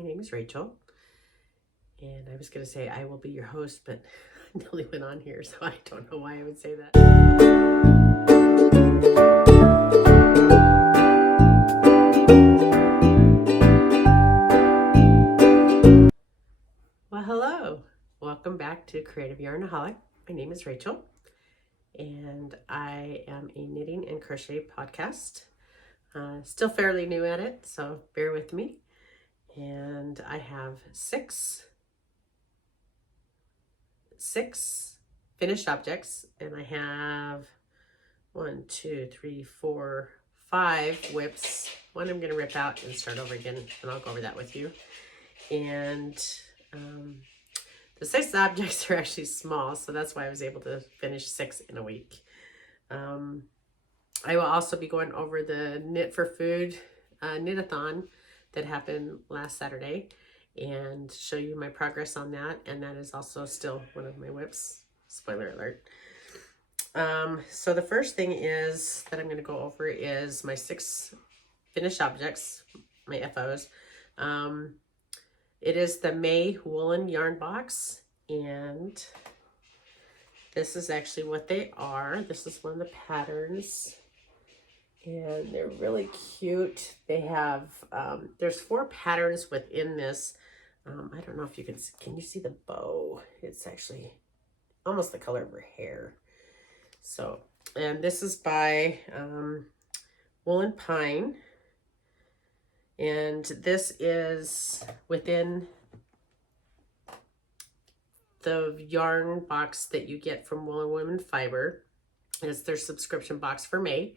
My name is Rachel, and I was going to say I will be your host, but Nellie went on here, so I don't know why I would say that. Well, hello. Welcome back to Creative Yarnoholic. My name is Rachel, and I am a knitting and crochet podcast. Still fairly new at it, so bear with me. And I have six finished objects, and I have 5 whips. One I'm going to rip out and start over again, and I'll go over that with you. And the 6 objects are actually small, so that's why I was able to finish 6 in a week. I will also be going over the Knit for Food knit-a-thon that happened last Saturday and show you my progress on that. And that is also still one of my whips. Spoiler alert. So the first thing is that I'm going to go over is my 6 finished objects, my FOs. It is the May Woolen Yarn Box, and this is actually what they are. This is one of the patterns, and they're really cute. They have, there's 4 patterns within this. I don't know if you can you see the bow? It's actually almost the color of her hair. So, and this is by Woolen Pine. And this is within the yarn box that you get from Woolen Women Fiber. It's their subscription box for May.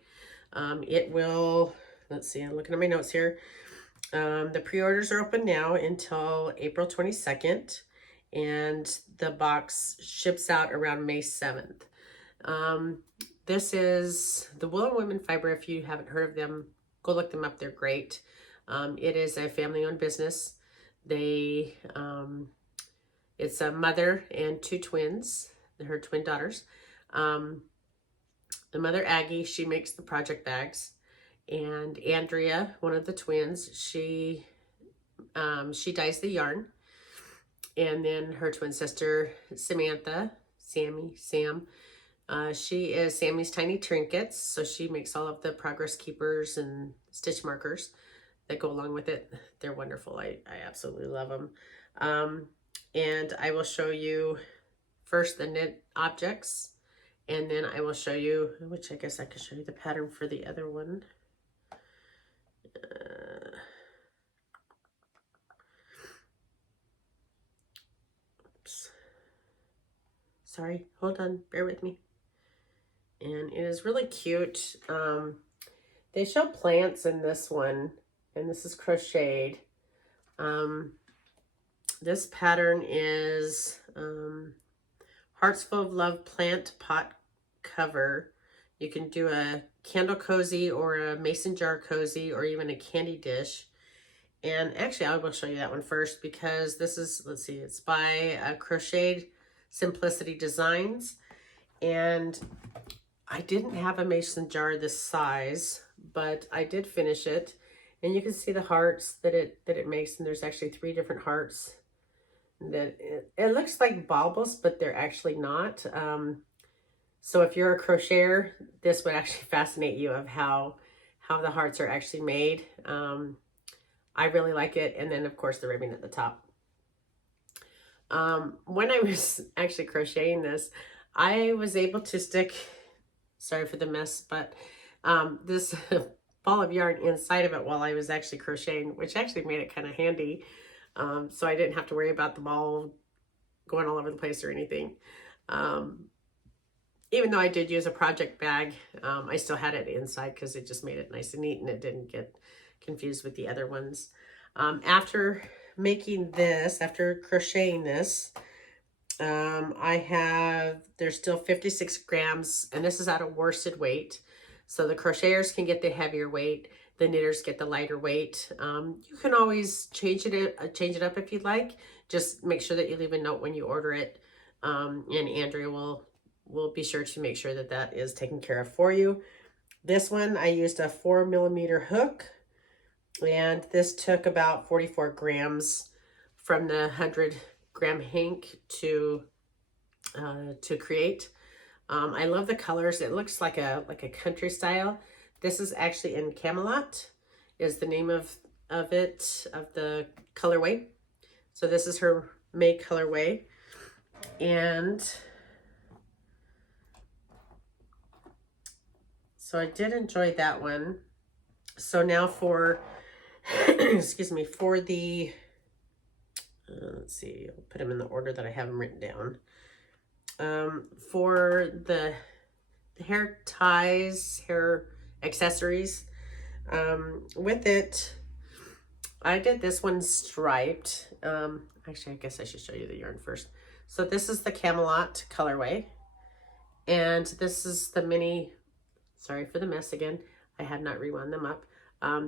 It will, let's see, I'm looking at my notes here. The pre-orders are open now until April 22nd, and the box ships out around May 7th. This is the Woolen Women Fiber. If you haven't heard of them, go look them up. They're great. It is a family-owned business. They, it's a mother and 2 twins, her twin daughters. The mother, Aggie, she makes the project bags. And Andrea, one of the twins, she dyes the yarn. And then her twin sister, Sam, she is Sammy's Tiny Trinkets. So she makes all of the progress keepers and stitch markers that go along with it. They're wonderful. I absolutely love them. And I will show you first the knit objects, and then I will show you, which I guess I could show you the pattern for the other one. Oops. Sorry, hold on, bear with me. And it is really cute. They show plants in this one, and this is crocheted. This pattern is Hearts Full of Love plant pot cover. You can do a candle cozy or a mason jar cozy or even a candy dish. And actually, I will show you that one first because this is, let's see, it's by Crocheted Simplicity Designs. And I didn't have a mason jar this size, but I did finish it. And you can see the hearts that it makes, and there's actually 3 different hearts. That it looks like baubles, but they're actually not. So if you're a crocheter, this would actually fascinate you of how the hearts are actually made. I really like it. And then of course the ribbon at the top. When I was actually crocheting this, I was able to stick, sorry for the mess, but this ball of yarn inside of it while I was actually crocheting, which actually made it kind of handy. So I didn't have to worry about the ball going all over the place or anything. Even though I did use a project bag, I still had it inside because it just made it nice and neat and it didn't get confused with the other ones. After making this, after crocheting this, there's still 56 grams, and this is at a worsted weight. So the crocheters can get the heavier weight. The knitters get the lighter weight. You can always change it up if you'd like. Just make sure that you leave a note when you order it. And Andrea will be sure to make sure that that is taken care of for you. This one, I used a 4mm hook And this took about 44 grams from the 100-gram hank to create. I love the colors. It looks like a country style. This is actually in Camelot, is the name of the colorway. So this is her May colorway. And so I did enjoy that one. So now for, excuse me, for the, let's see, I'll put them in the order that I have them written down. For the hair ties, hair accessories, with it, I did this one striped. Actually, I guess I should show you the yarn first. So this is the Camelot colorway, and this is the mini, sorry for the mess again, I had not rewound them up.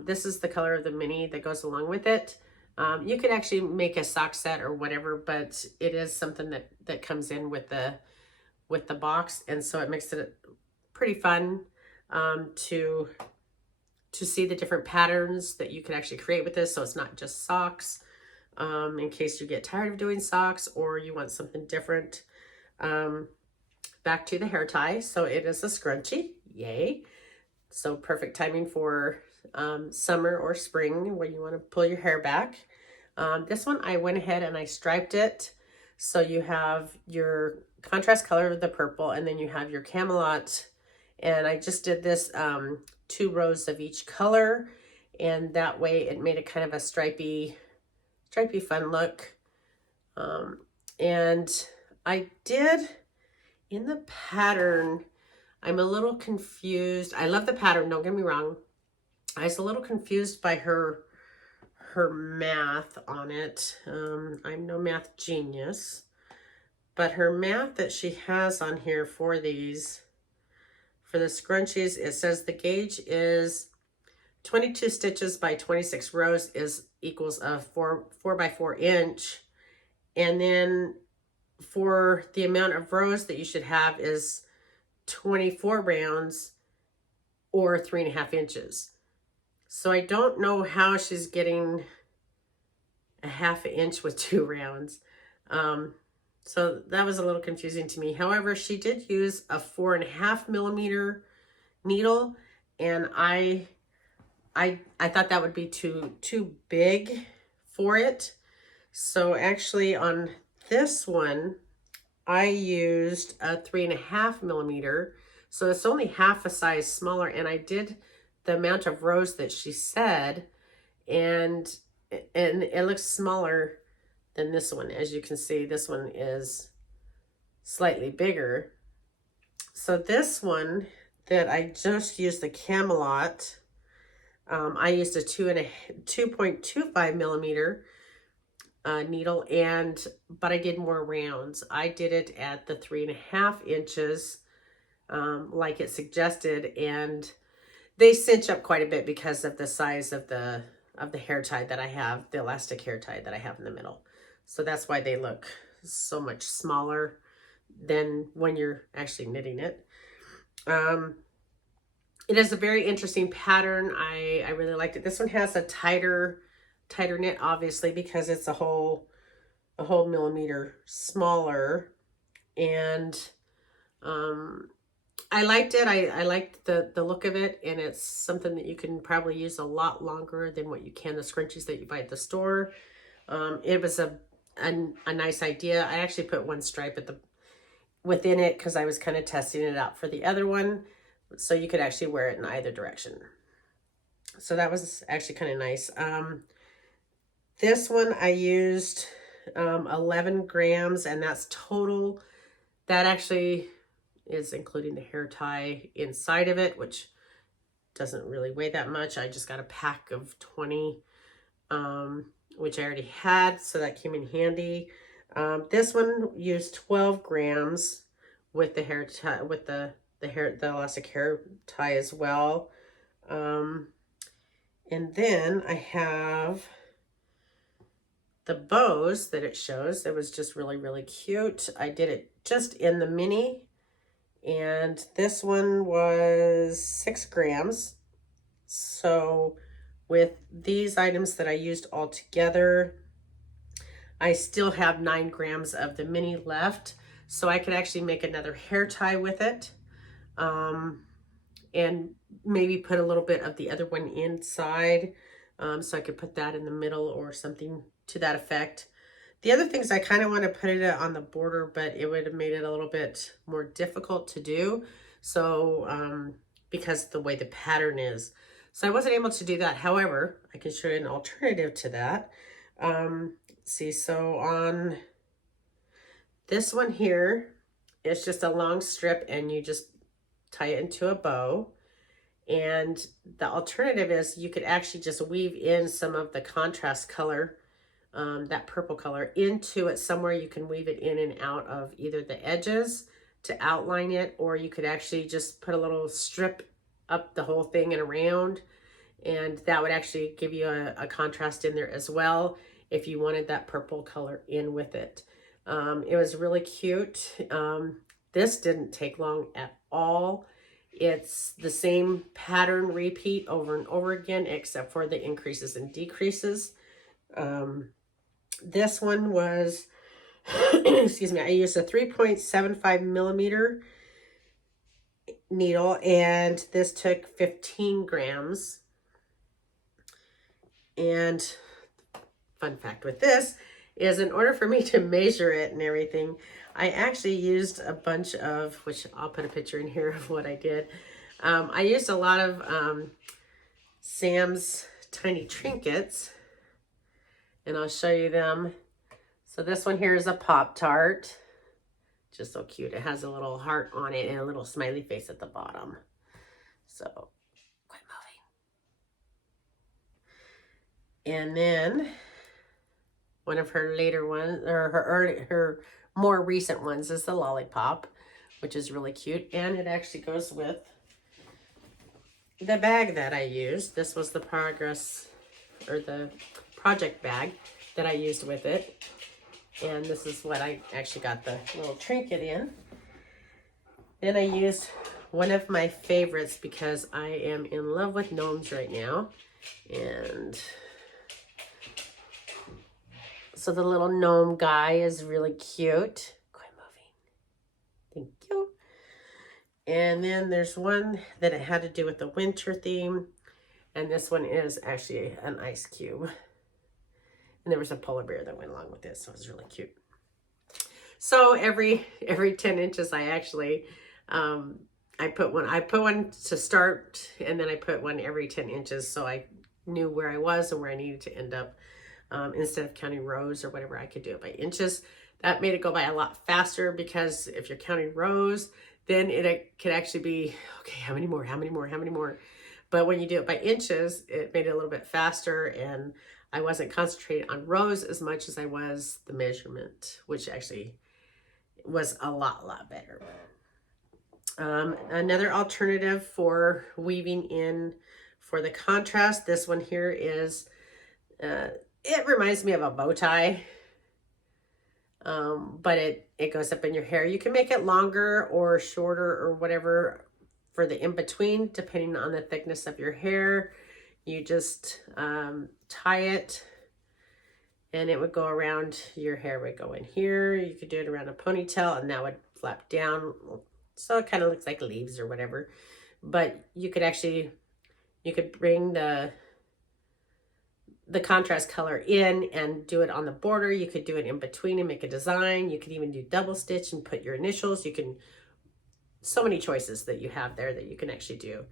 This is the color of the mini that goes along with it. You could actually make a sock set or whatever, but it is something that comes in with the box, and so it makes it pretty fun to see the different patterns that you can actually create with this. So it's not just socks, in case you get tired of doing socks or you want something different. Back to the hair tie. So it is a scrunchie, yay. So perfect timing for summer or spring when you want to pull your hair back. This one I went ahead and I striped it. So you have your contrast color of the purple, and then you have your Camelot. And I just did this 2 rows of each color, and that way it made it kind of a stripy fun look. And I did, in the pattern, I'm a little confused. I love the pattern, don't get me wrong. I was a little confused by her math on it. I'm no math genius, but her math that she has on here for these, for the scrunchies, it says the gauge is 22 stitches by 26 rows equals a 4 by 4 inch. And then for the amount of rows that you should have is 24 rounds or 3.5 inches. So I don't know how she's getting a 1/2 inch with 2 rounds. So that was a little confusing to me. However, she did use a 4.5 millimeter needle, and I thought that would be too big for it. So actually on this one, I used a 3.5 millimeter. So it's only half a size smaller, and I did the amount of rows that she said, and it looks smaller than this one. As you can see, this one is slightly bigger. So this one that I just used, the Camelot, I used a 2.25 millimeter needle, but I did more rounds. I did it at the 3.5 inches, like it suggested, and they cinch up quite a bit because of the size of the hair tie that I have, the elastic hair tie that I have in the middle. So that's why they look so much smaller than when you're actually knitting it. It is a very interesting pattern. I really liked it. This one has a tighter knit, obviously, because it's a whole millimeter smaller. And I liked it. I liked the look of it, and it's something that you can probably use a lot longer than what you can the scrunchies that you buy at the store. It was a nice idea. I actually put 1 stripe within it because I was kind of testing it out for the other one, so you could actually wear it in either direction. So that was actually kind of nice. This one I used 11 grams, and that's total. That actually is including the hair tie inside of it, which doesn't really weigh that much. I just got a pack of 20, which I already had, so that came in handy. This one used 12 grams with the hair tie, with the elastic hair tie as well. And then I have the bows that it shows. It was just really, really cute. I did it just in the mini, and this one was 6 grams. So with these items that I used all together, I still have 9 grams of the mini left, so I could actually make another hair tie with it, and maybe put a little bit of the other one inside, so I could put that in the middle or something to that effect. The other things I kind of want to put it on the border, but it would have made it a little bit more difficult to do. So because of the way the pattern is. So I wasn't able to do that. However, I can show you an alternative to that. See, so on this one here, it's just a long strip and you just tie it into a bow. And the alternative is you could actually just weave in some of the contrast color, that purple color, into it somewhere. You can weave it in and out of either the edges to outline it, or you could actually just put a little strip up the whole thing and around, and that would actually give you a contrast in there as well if you wanted that purple color in with it. It was really cute. This didn't take long at all. It's the same pattern repeat over and over again, except for the increases and decreases. This one was, excuse me, I used a 3.75 millimeter needle, and this took 15 grams. And fun fact with this is, in order for me to measure it and everything, I actually used a bunch of, which I'll put a picture in here of what I did. I used a lot of Sam's tiny trinkets, and I'll show you them. So this one here is a Pop-Tart. Just so cute. It has a little heart on it and a little smiley face at the bottom. So, quite moving. And then one of her later ones, or her more recent ones, is the Lollipop, which is really cute. And it actually goes with the bag that I used. This was the project bag that I used with it. And this is what I actually got the little trinket in. Then I used one of my favorites because I am in love with gnomes right now. And so the little gnome guy is really cute. Quite moving. Thank you. And then there's one that it had to do with the winter theme. And this one is actually an ice cube. And there was a polar bear that went along with this, so it was really cute. So every 10 inches, I actually, I put one to start, and then I put one every 10 inches, so I knew where I was and where I needed to end up. Instead of counting rows or whatever, I could do it by inches. That made it go by a lot faster, because if you're counting rows, then it could actually be, okay, how many more, how many more, how many more? But when you do it by inches, it made it a little bit faster, and I wasn't concentrating on rows as much as I was the measurement, which actually was a lot better. Another alternative for weaving in for the contrast, this one here is, it reminds me of a bow tie, but it goes up in your hair. You can make it longer or shorter or whatever for the in-between, depending on the thickness of your hair. You just tie it, and it would go around, your hair would go in here. You could do it around a ponytail, and that would flap down. So it kind of looks like leaves or whatever. But you could actually, you could bring the contrast color in and do it on the border. You could do it in between and make a design. You could even do double stitch and put your initials. You can, so many choices that you have there that you can actually do.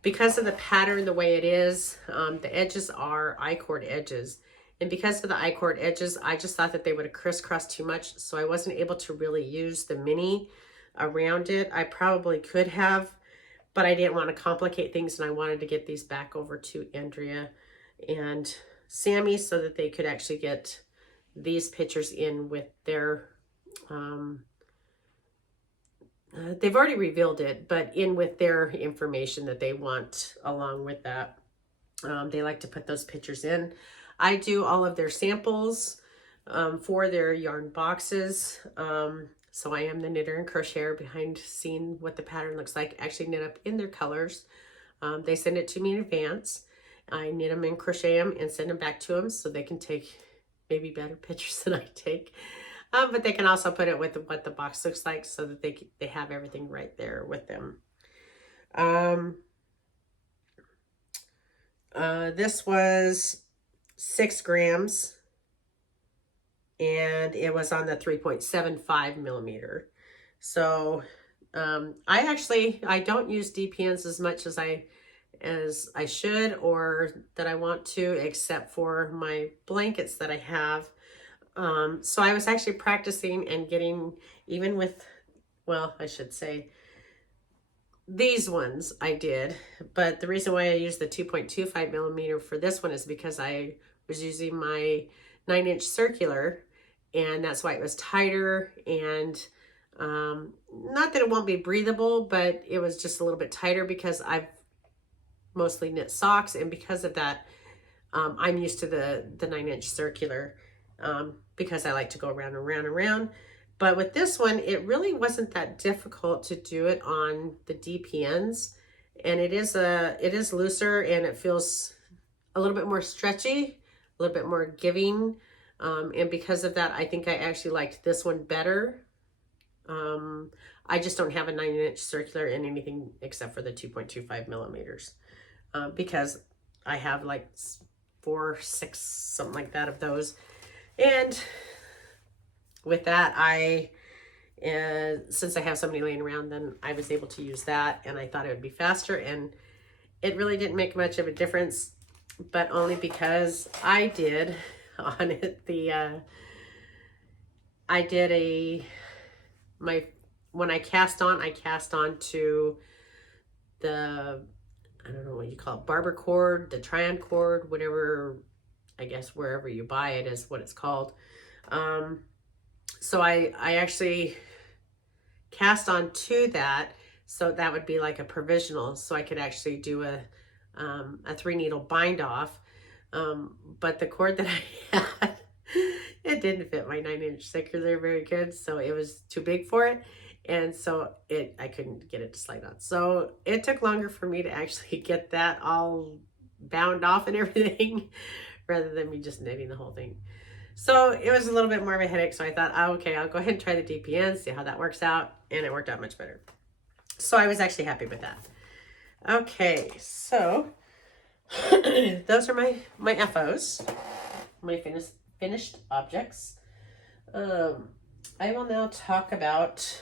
Because of the pattern, the way it is, the edges are I-cord edges. And because of the I-cord edges, I just thought that they would have crisscrossed too much. So I wasn't able to really use the mini around it. I probably could have, but I didn't want to complicate things. And I wanted to get these back over to Andrea and Sami so that they could actually get these pictures in with their, they've already revealed it, but in with their information that they want along with that. They like to put those pictures in. I do all of their samples for their yarn boxes. So I am the knitter and crocheter behind seeing what the pattern looks like. Actually knit up in their colors. They send it to me in advance. I knit them and crochet them and send them back to them so they can take maybe better pictures than I take. But they can also put it with what the box looks like so that they have everything right there with them. This was 6 grams and it was on the 3.75 millimeter. So I don't use DPNs as much as I should or that I want to, except for my blankets that I have. So I was actually practicing and getting, even with, well, I should say these ones I did, but the reason why I used the 2.25 millimeter for this one is because I was using my 9-inch circular, and that's why it was tighter. And not that it won't be breathable, but it was just a little bit tighter because I've mostly knit socks, and because of that, I'm used to the 9-inch circular because I like to go around and around and around. But with this one, it really wasn't that difficult to do it on the DPNs, and it is looser and it feels a little bit more stretchy, a little bit more giving, and because of that, I think I actually liked this one better. I just don't have a 9-inch circular in anything except for the 2.25 millimeters because I have like 4 or 6, something like that, of those. And with that, since I have so many laying around, then I was able to use that, and I thought it would be faster, and it really didn't make much of a difference, but only because I did on it when I cast on to the, I don't know what you call it, barber cord, the Tryon cord, whatever, I guess wherever you buy it is what it's called. So I actually cast on to that, so that would be like a provisional, so I could actually do a 3-needle bind off. But the cord that I had, it didn't fit my 9-inch circular very good, so it was too big for it, and so I couldn't get it to slide on. So it took longer for me to actually get that all bound off and everything, rather than me just knitting the whole thing. So it was a little bit more of a headache, so I thought, oh, okay, I'll go ahead and try the DPN, see how that works out, and it worked out much better. So I was actually happy with that. Okay, so those are my FOs, my finished objects. I will now talk about,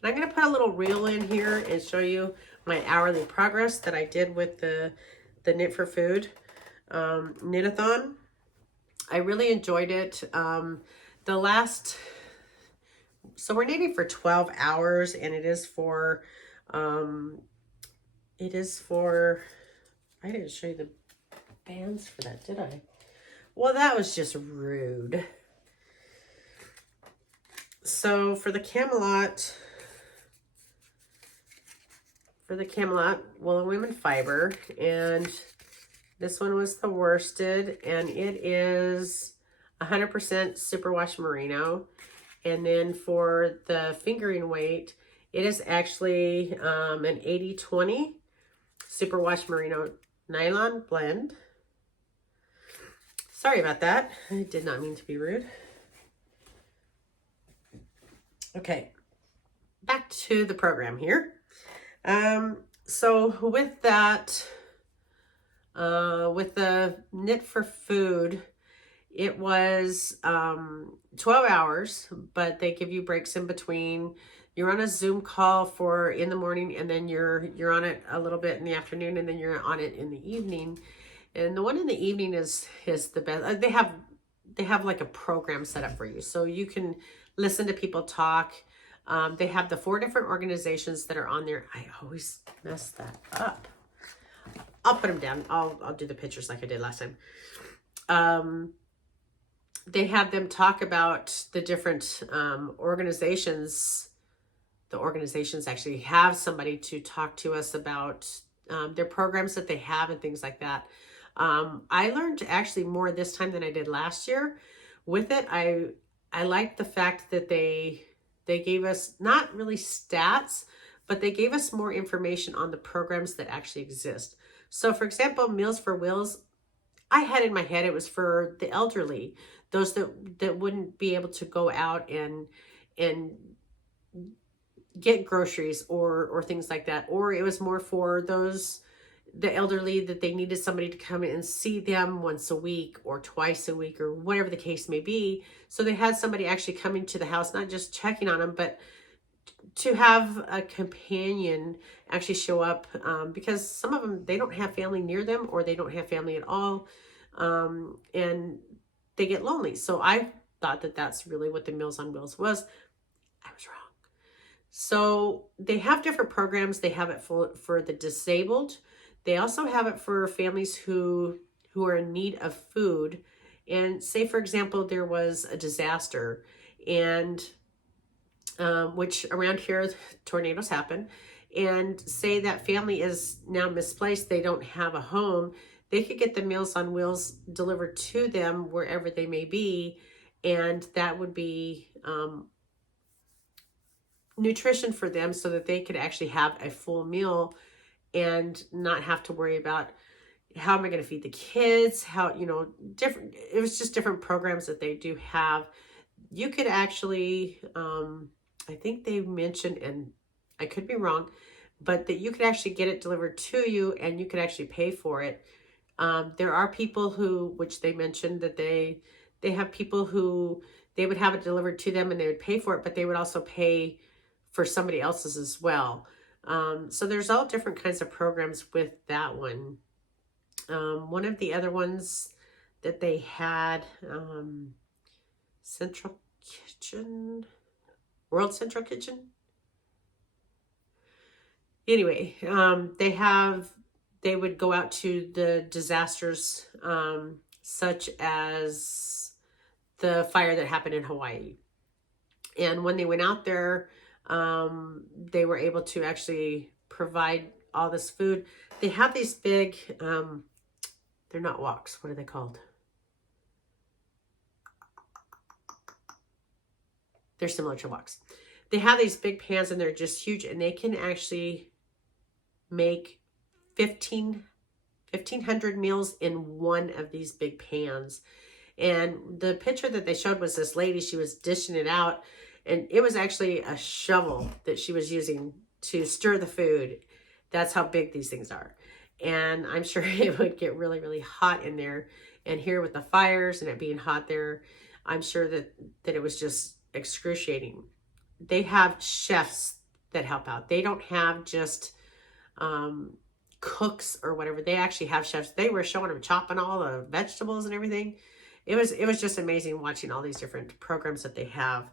and I'm going to put a little reel in here and show you my hourly progress that I did with the Knit for Food knit-a-thon. I really enjoyed it. So we're knitting for 12 hours, and it is for, I didn't show you the bands for that, did I? Well, that was just rude. So for the Camelot Woolen Women Fiber, and this one was the worsted, and it is 100% superwash merino. And then for the fingering weight, it is actually an 80-20 superwash merino nylon blend. Sorry about that. I did not mean to be rude. Okay, back to the program here. So with that, with the Knit for Food, it was 12 hours, but they give you breaks in between. You're on a Zoom call for in the morning, and then you're on it a little bit in the afternoon, and then you're on it in the evening. And the one in the evening is the best. They have like a program set up for you, so you can listen to people talk. They have the 4 different organizations that are on there. I always mess that up. I'll put them down. I'll do the pictures like I did last time. They have them talk about the different organizations. The organizations actually have somebody to talk to us about their programs that they have and things like that. I learned actually more this time than I did last year. With it, I liked the fact that they gave us not really stats, but they gave us more information on the programs that actually exist. So for example, Meals for Wheels, I had in my head it was for the elderly, those that wouldn't be able to go out and get groceries or things like that, or it was more for the elderly that they needed somebody to come in and see them once a week or twice a week or whatever the case may be. So they had somebody actually coming to the house, not just checking on them, but to have a companion actually show up, because some of them, they don't have family near them or they don't have family at all, and they get lonely. So I thought that that's really what the Meals on Wheels was. I was wrong. So they have different programs. They have it for the disabled. They also have it for families who are in need of food. And say, for example, there was a disaster, and which around here, tornadoes happen. And say that family is now misplaced. They don't have a home. They could get the Meals on Wheels delivered to them wherever they may be. And that would be nutrition for them so that they could actually have a full meal and not have to worry about how am I going to feed the kids, how, different, it was just different programs that they do have. You could actually, I think they mentioned, and I could be wrong, but that you could actually get it delivered to you and you could actually pay for it. There are people who, which they mentioned that they have people who they would have it delivered to them and they would pay for it, but they would also pay for somebody else's as well. So there's all different kinds of programs with that one. One of the other ones that they had, Central Kitchen, World Central Kitchen. Anyway, they would go out to the disasters, such as the fire that happened in Hawaii. And when they went out there, they were able to actually provide all this food. They have these big, they're not woks. What are they called? They're similar to woks. They have these big pans and they're just huge, and they can actually make 1,500 meals in one of these big pans. And the picture that they showed was this lady, she was dishing it out, and it was actually a shovel that she was using to stir the food. That's how big these things are. And I'm sure it would get really, really hot in there. And here with the fires and it being hot there, I'm sure that it was just excruciating. They have chefs that help out. They don't have just cooks or whatever. They actually have chefs. They were showing them chopping all the vegetables and everything. It was just amazing watching all these different programs that they have.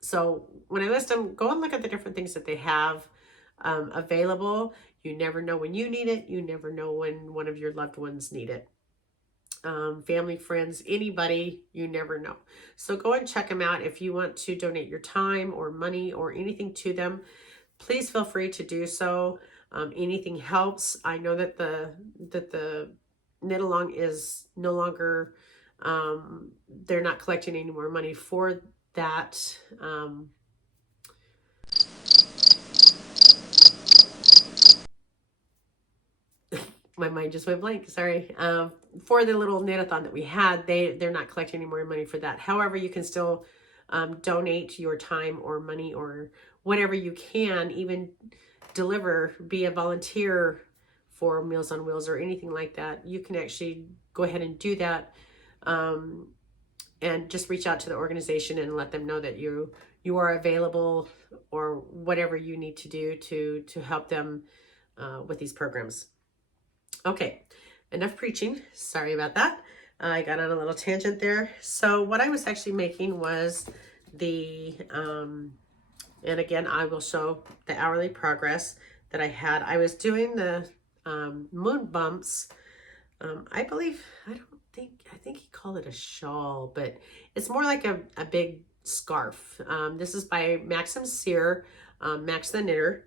So when I list them, go and look at the different things that they have available. You never know when you need it. You never know when one of your loved ones need it. Family, friends, anybody, you never know. So go and check them out. If you want to donate your time or money or anything to them, please feel free to do so. Anything helps. I know that the knit along is no longer, they're not collecting any more money for that. My mind just went blank, sorry. For the little knit-a-thon that we had, they're not collecting any more money for that. However, you can still donate your time or money or whatever you can, even deliver, be a volunteer for Meals on Wheels or anything like that. You can actually go ahead and do that, and just reach out to the organization and let them know that you are available or whatever you need to do to help them with these programs. Okay, enough preaching. Sorry about that. I got on a little tangent there. So what I was actually making was the, and again, I will show the hourly progress that I had. I was doing the moon bumps. I think he called it a shawl, but it's more like a big scarf. This is by Maxim Cyr, Max the Knitter.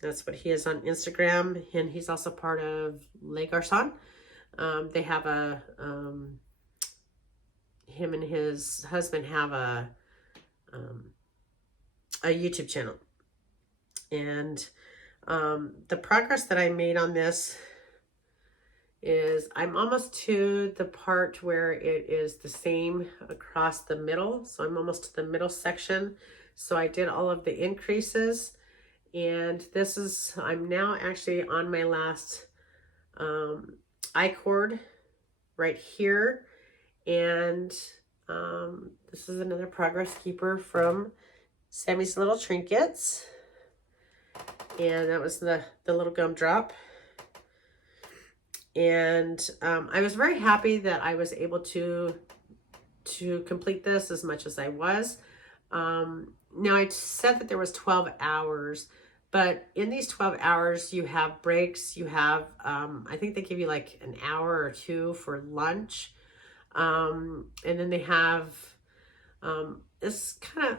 That's what he is on Instagram, and he's also part of Les Garçons. They have him and his husband have a YouTube channel. And the progress that I made on this is I'm almost to the part where it is the same across the middle. So I'm almost to the middle section. So I did all of the increases, and this is, I'm now actually on my last I-cord right here. And this is another progress keeper from Sami's Little Trinkets. And that was the little gumdrop. And I was very happy that I was able to complete this as much as I was. Now I said that there was 12 hours, but in these 12 hours you have breaks. You have, I think they give you like an hour or two for lunch. And then they have this kind of,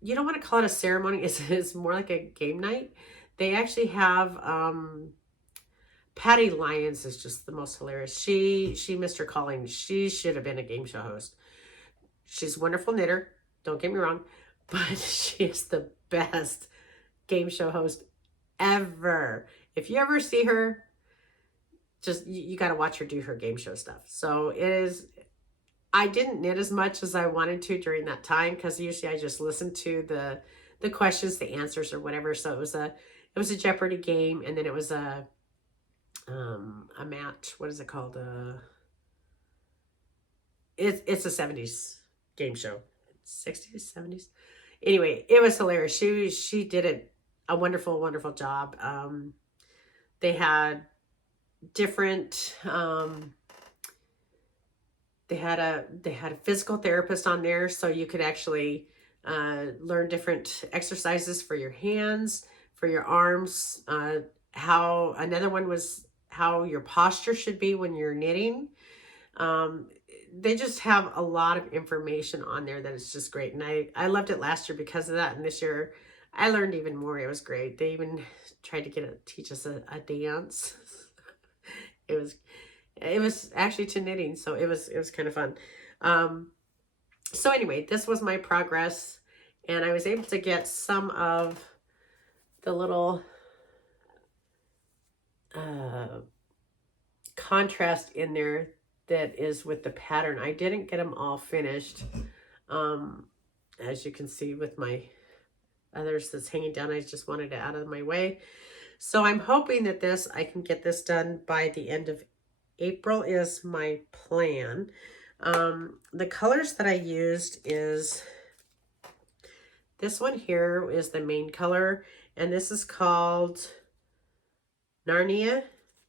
you don't want to call it a ceremony. It's more like a game night. They actually have Patty Lyons is just the most hilarious. She missed her calling. She should have been a game show host. She's a wonderful knitter, don't get me wrong, but she is the best game show host ever. If you ever see her, just you got to watch her do her game show stuff. So it is, I didn't knit as much as I wanted to during that time, because usually I just listened to the questions, the answers, or whatever. So it was a Jeopardy game, and then it was a match. What is it called? It's a 70s game show, 60s, 70s. Anyway, it was hilarious. She did a wonderful job. They had different. They had a physical therapist on there, so you could actually learn different exercises for your hands, for your arms. How another one was how your posture should be when you're knitting. They just have a lot of information on there that is just great. And I loved it last year because of that. And this year I learned even more. It was great. They even tried to teach us a dance. It was actually to knitting. So it was kind of fun. So anyway, this was my progress, and I was able to get some of the little contrast in there that is with the pattern. I didn't get them all finished. As you can see with my others that's hanging down, I just wanted it out of my way. So I'm hoping that I can get this done by the end of April is my plan. The colors that I used is this one here is the main color, and this is called Narnia,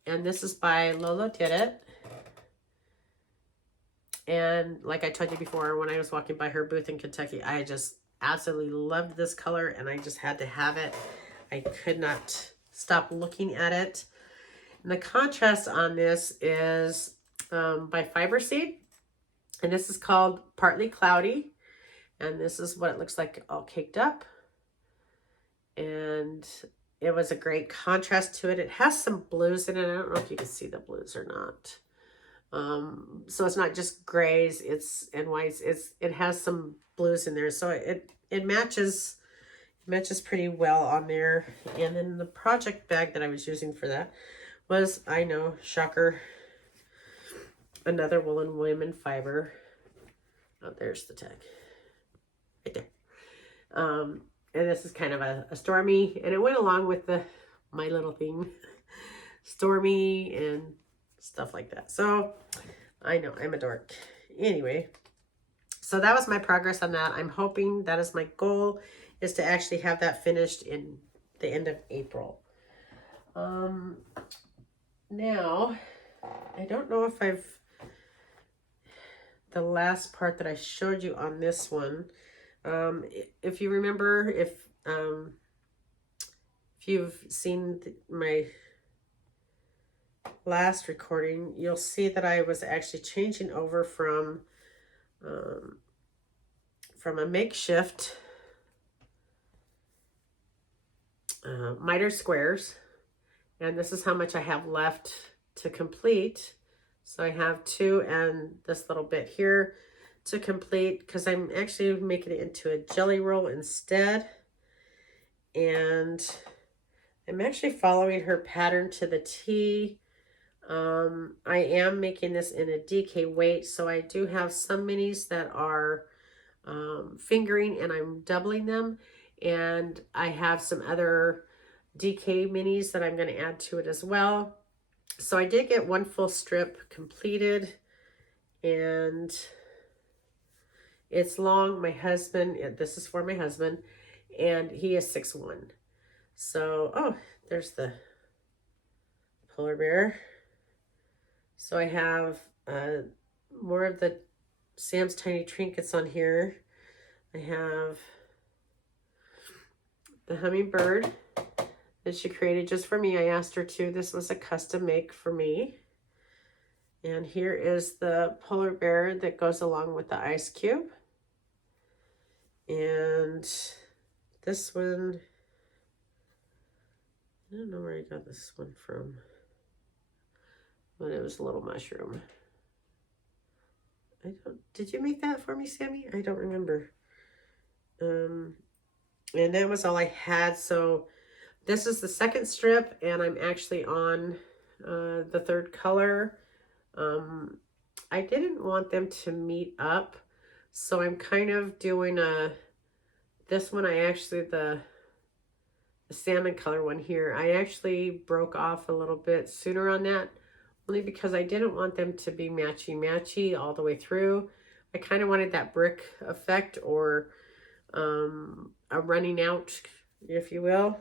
and this is by Lolo Did It. And like I told you before, when I was walking by her booth in Kentucky, I just absolutely loved this color, and I just had to have it. I could not stop looking at it. And the contrast on this is by Fiber Seed, and this is called Partly Cloudy, and this is what it looks like all caked up. And it was a great contrast to it. It has some blues in it. I don't know if you can see the blues or not. So it's not just grays, and whites. It has some blues in there, so it matches pretty well on there. And then the project bag that I was using for that was, I know, shocker, another Woolen Women fiber. Oh, there's the tag right there. And this is kind of a stormy, and it went along with my little theme, stormy and stuff like that. So I know I'm a dork. Anyway, so that was my progress on that. I'm hoping, that is my goal, is to actually have that finished in the end of April. Now, I don't know if the last part that I showed you on this one, if you remember, if you've seen my last recording, you'll see that I was actually changing over from a makeshift miter squares, and this is how much I have left to complete. So I have 2 and this little bit here to complete, because I'm actually making it into a jelly roll instead. and I'm actually following her pattern to the T. I am making this in a DK weight, so I do have some minis that are fingering and I'm doubling them, and I have some other DK minis that I'm going to add to it as well. So I did get one full strip completed, and it's long. My husband, this is for my husband, and he is 6'1". So, oh, there's the polar bear. So I have more of the Sam's Tiny Trinkets on here. I have the hummingbird that she created just for me. I asked her to. This was a custom make for me. And here is the polar bear that goes along with the ice cube. And this one, I don't know where I got this one from, but it was a little mushroom. Did you make that for me, Sammy? I don't remember. And that was all I had. So this is the second strip, and I'm actually on the third color. I didn't want them to meet up, so I'm kind of doing this one, I actually, the salmon color one here, I actually broke off a little bit sooner on that, only because I didn't want them to be matchy-matchy all the way through. I kind of wanted that brick effect, or a running out, if you will,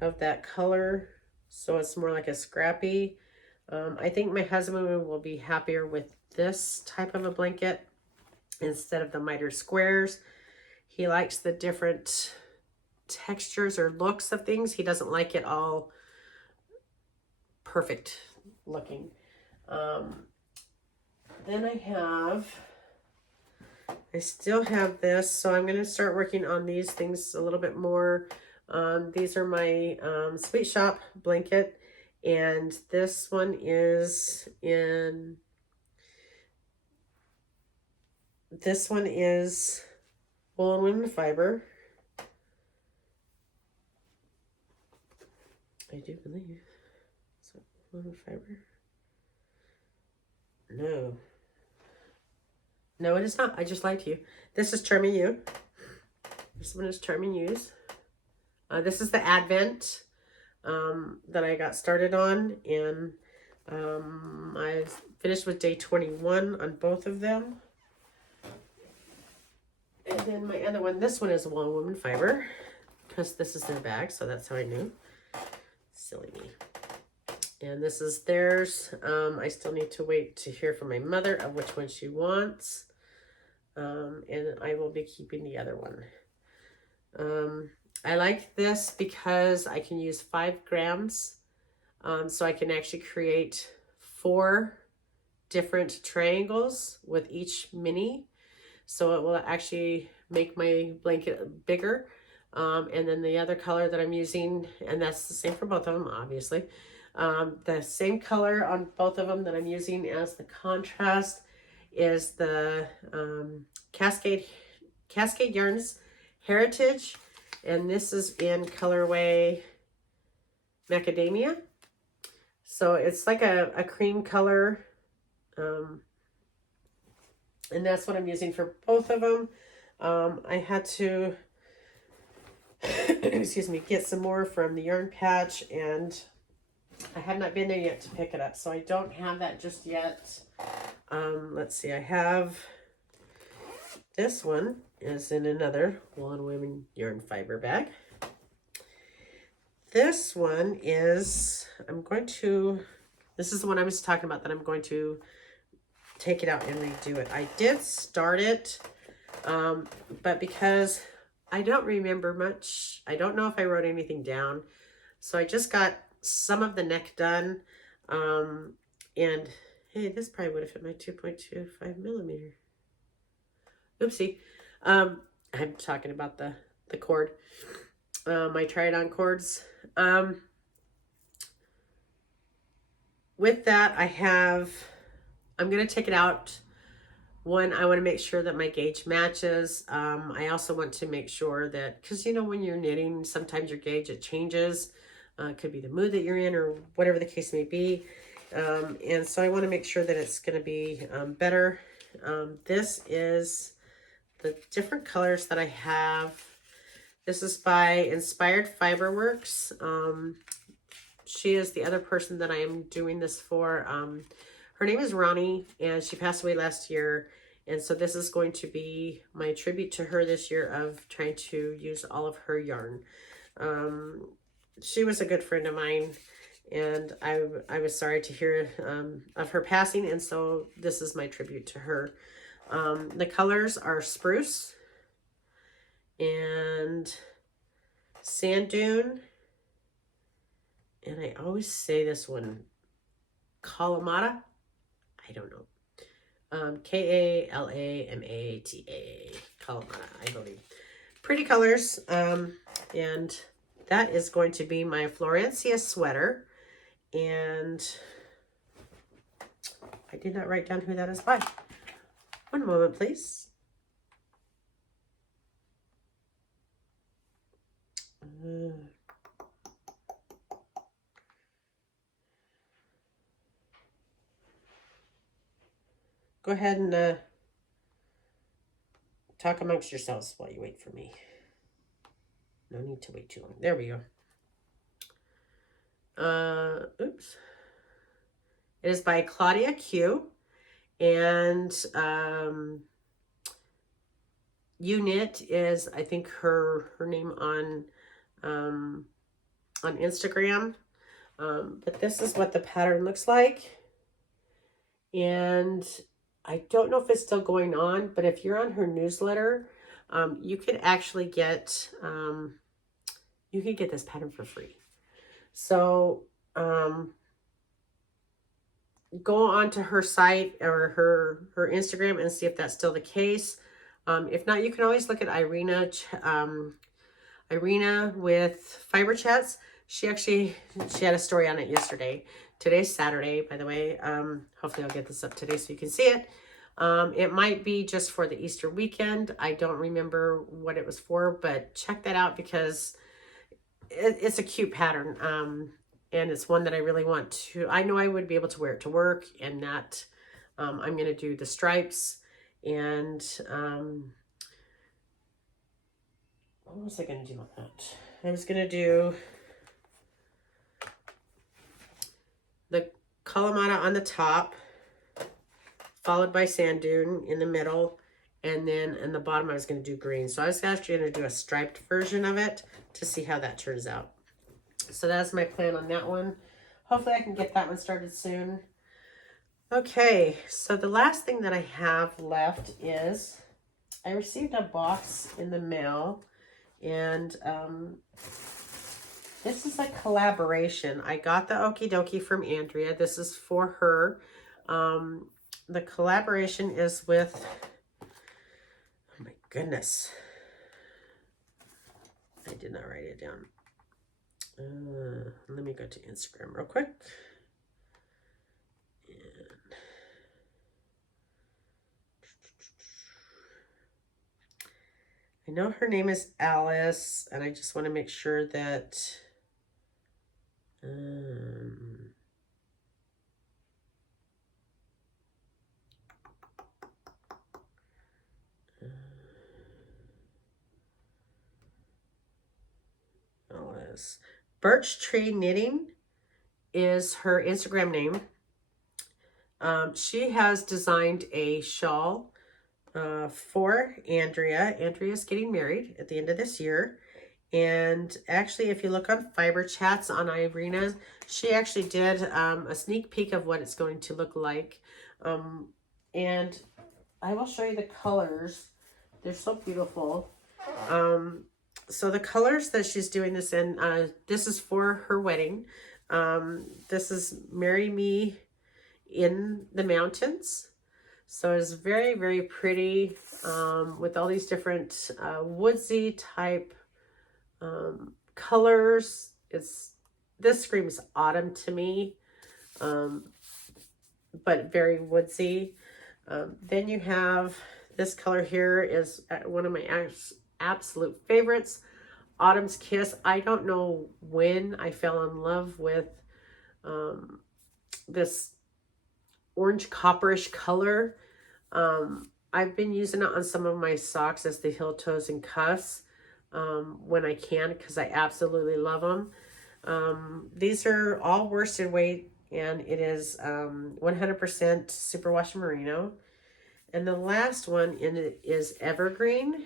of that color. So it's more like a scrappy. I think my husband will be happier with this type of a blanket instead of the miter squares. He likes the different textures or looks of things. He doesn't like it all perfect looking. Then I still have this, so I'm going to start working on these things a little bit more. These are my Sweet Shop blanket, and this one is Woolen Women Fiber. I do believe. So, Woolen Fiber. No, it is not. I just lied to you. This is Charming You. This one is Charming You's. This is the Advent that I got started on, and I finished with day 21 on both of them. And then my other one, this one is Woolen Women Fiber, because this is their bag, so that's how I knew. Silly me. And this is theirs. I still need to wait to hear from my mother of which one she wants. And I will be keeping the other one. I like this because I can use 5 grams. So I can actually create 4 different triangles with each mini. So it will actually make my blanket bigger. And then the other color that I'm using, and that's the same for both of them, obviously. The same color on both of them that I'm using as the contrast is the Cascade Yarns Heritage, and this is in colorway Macadamia. So it's like a cream color, and that's what I'm using for both of them. I had to excuse me, get some more from the yarn patch, and I have not been there yet to pick it up, so I don't have that just yet. Let's see, I have this one is in another Woolen Women Yarn Fiber bag. This one is, this is the one I was talking about that I'm going to take it out and redo it. I did start it, but because I don't remember much, I don't know if I wrote anything down, so I just got some of the neck done, and hey, this probably would have fit my 2.25 millimeter. Oopsie. I'm talking about the cord, my try-it-on cords. With that, I'm going to take it out One, I want to make sure that my gauge matches. I also want to make sure that, because you know, when you're knitting, sometimes your gauge, it changes. It could be the mood that you're in or whatever the case may be. And so I want to make sure that it's going to be better. This is the different colors that I have. This is by Inspired Fiber Worx. She is the other person that I am doing this for. Her name is Ronnie, and she passed away last year. And so this is going to be my tribute to her this year of trying to use all of her yarn. She was a good friend of mine, and I was sorry to hear of her passing, and so this is my tribute to her. The colors are Spruce and Sand Dune, and I always say this one, Kalamata. I don't know. Kalamata, Kalamata, I believe. Pretty colors. And that is going to be my Florence sweater. And I did not write down who that is by. One moment, please. Go ahead and talk amongst yourselves while you wait for me. No need to wait too long. There we go. Oops. It is by Claudia Q. And Ewe Knit is, I think, her name on Instagram. But this is what the pattern looks like. And I don't know if it's still going on, but if you're on her newsletter, you could actually get this pattern for free. So go onto her site or her Instagram and see if that's still the case. If not, you can always look at Irina with Fiber Chats. She had a story on it yesterday. Today's Saturday, by the way. Hopefully I'll get this up today so you can see it. It might be just for the Easter weekend. I don't remember what it was for, but check that out because it's a cute pattern. And it's one that I really want to, I know I would be able to wear it to work, and that I'm going to do the stripes and what was I going to do with that? I was going to do the Kalamata on the top, followed by Sand Dune in the middle, and then in the bottom I was going to do green. So I was actually going to do a striped version of it to see how that turns out. So that's my plan on that one. Hopefully I can get that one started soon. Okay, so the last thing that I have left is I received a box in the mail, and this is a collaboration. I got the Okie Dokie from Andrea. This is for her. The collaboration is with, oh my goodness, I did not write it down. Let me go to Instagram real quick. And I know her name is Alice, and I just want to make sure that Alice. Birch Tree Knitting is her Instagram name. She has designed a shawl for Andrea. Andrea's getting married at the end of this year. And actually, if you look on Fiber Chats on Irina, she actually did a sneak peek of what it's going to look like. And I will show you the colors. They're so beautiful. So the colors that she's doing this in, this is for her wedding. This is Marry Me in the Mountains. So it's very, very pretty with all these different woodsy type colors. This screams autumn to me, but very woodsy. Then you have this color here is one of my absolute favorites, Autumn's Kiss. I don't know when I fell in love with this orange copperish color. I've been using it on some of my socks as the heel toes and cuffs when I can, because I absolutely love them. These are all worsted weight, and it is 100% superwash merino. And the last one in it is evergreen,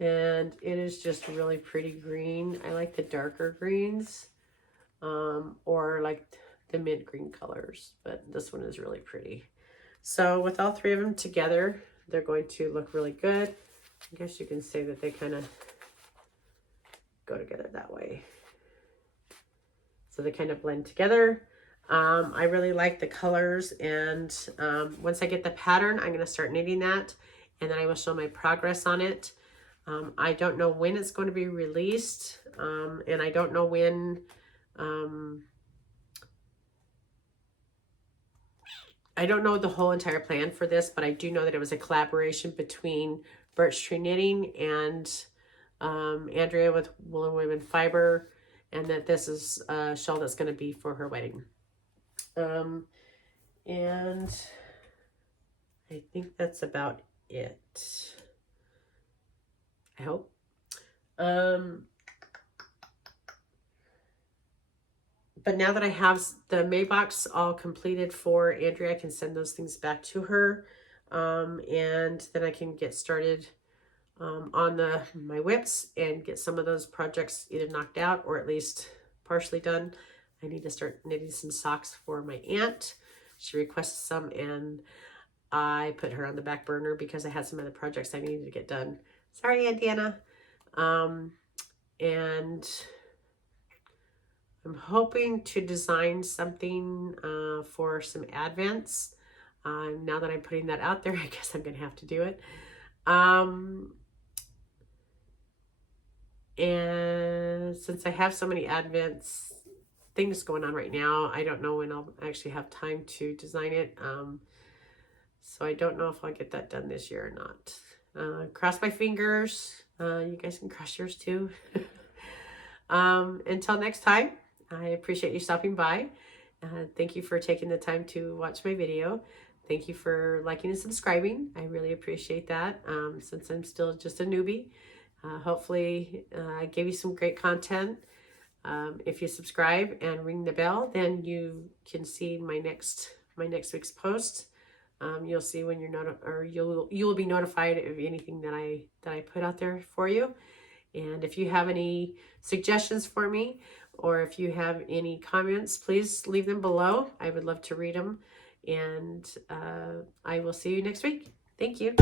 and it is just really pretty green. I like the darker greens, or like the mint green colors, but this one is really pretty. So with all three of them together, they're going to look really good. I guess you can say that they kind of go together that way. So they kind of blend together. I really like the colors, and once I get the pattern, I'm going to start knitting that, and then I will show my progress on it. I don't know when it's going to be released, and I don't know when I don't know the whole entire plan for this, but I do know that it was a collaboration between Birch Tree Knitting and Andrea with Woolen Women Fiber, and that this is a shawl that's going to be for her wedding. And I think that's about it. I hope. But now that I have the May box all completed for Andrea, I can send those things back to her. And then I can get started on my whips and get some of those projects either knocked out or at least partially done. I need to start knitting some socks for my aunt. She requested some, and I put her on the back burner because I had some other projects I needed to get done. Sorry, Aunt Deanna. And I'm hoping to design something for some advents. Now that I'm putting that out there, I guess I'm going to have to do it. And since I have so many advents things going on right now, I don't know when I'll actually have time to design it. So I don't know if I'll get that done this year or not. Cross my fingers. You guys can cross yours too. Until next time, I appreciate you stopping by. Thank you for taking the time to watch my video. Thank you for liking and subscribing. I really appreciate that, since I'm still just a newbie. Hopefully I gave you some great content. If you subscribe and ring the bell, then you can see my next week's post. You'll see when you will be notified of anything that I put out there for you. And if you have any suggestions for me, or if you have any comments, please leave them below. I would love to read them. And I will see you next week. Thank you.